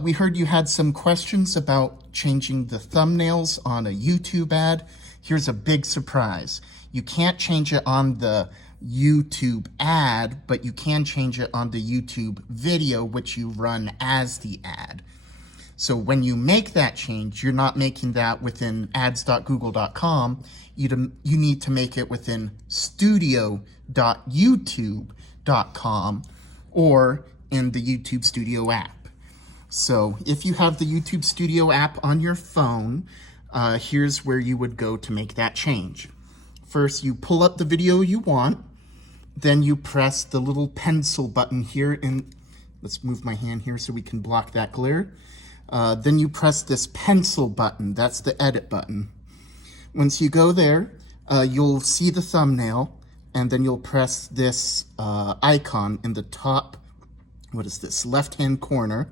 We heard you had some questions about changing the thumbnails on a YouTube ad. Here's a big surprise. You can't change it on the YouTube ad, but you can change it on the YouTube video, which you run as the ad. So when you make that change, you're not making that within ads.google.com. You need to make it within studio.youtube.com or in the YouTube Studio app. So if you have the YouTube Studio app on your phone, here's where you would go to make that change. First, you pull up the video you want, then you press the little pencil button here, and let's move my hand here so we can block that glare. Then you press this pencil button, that's the edit button. Once you go there, you'll see the thumbnail, and then you'll press this icon in the top, left-hand corner.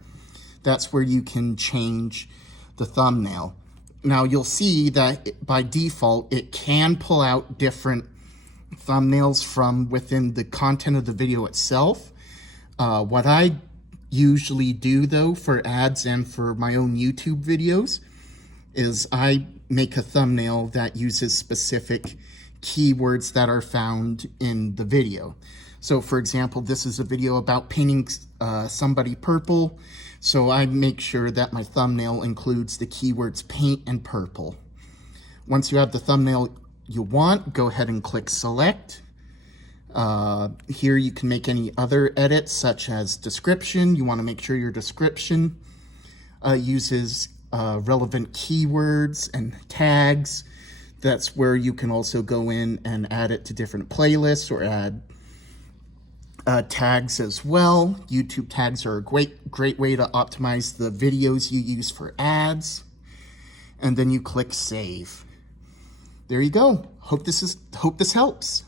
That's where you can change the thumbnail. Now you'll see that by default, it can pull out different thumbnails from within the content of the video itself. What I usually do though for ads and for my own YouTube videos is I make a thumbnail that uses specific keywords that are found in the video. So for example, this is a video about painting somebody purple. So I make sure that my thumbnail includes the keywords paint and purple. Once you have the thumbnail you want, go ahead and click select. Here you can make any other edits such as description. You want to make sure your description uses relevant keywords and tags. That's where you can also go in and add it to different playlists or add tags as well. YouTube tags are a great way to optimize the videos you use for ads. And then you click save. There you go. Hope this helps.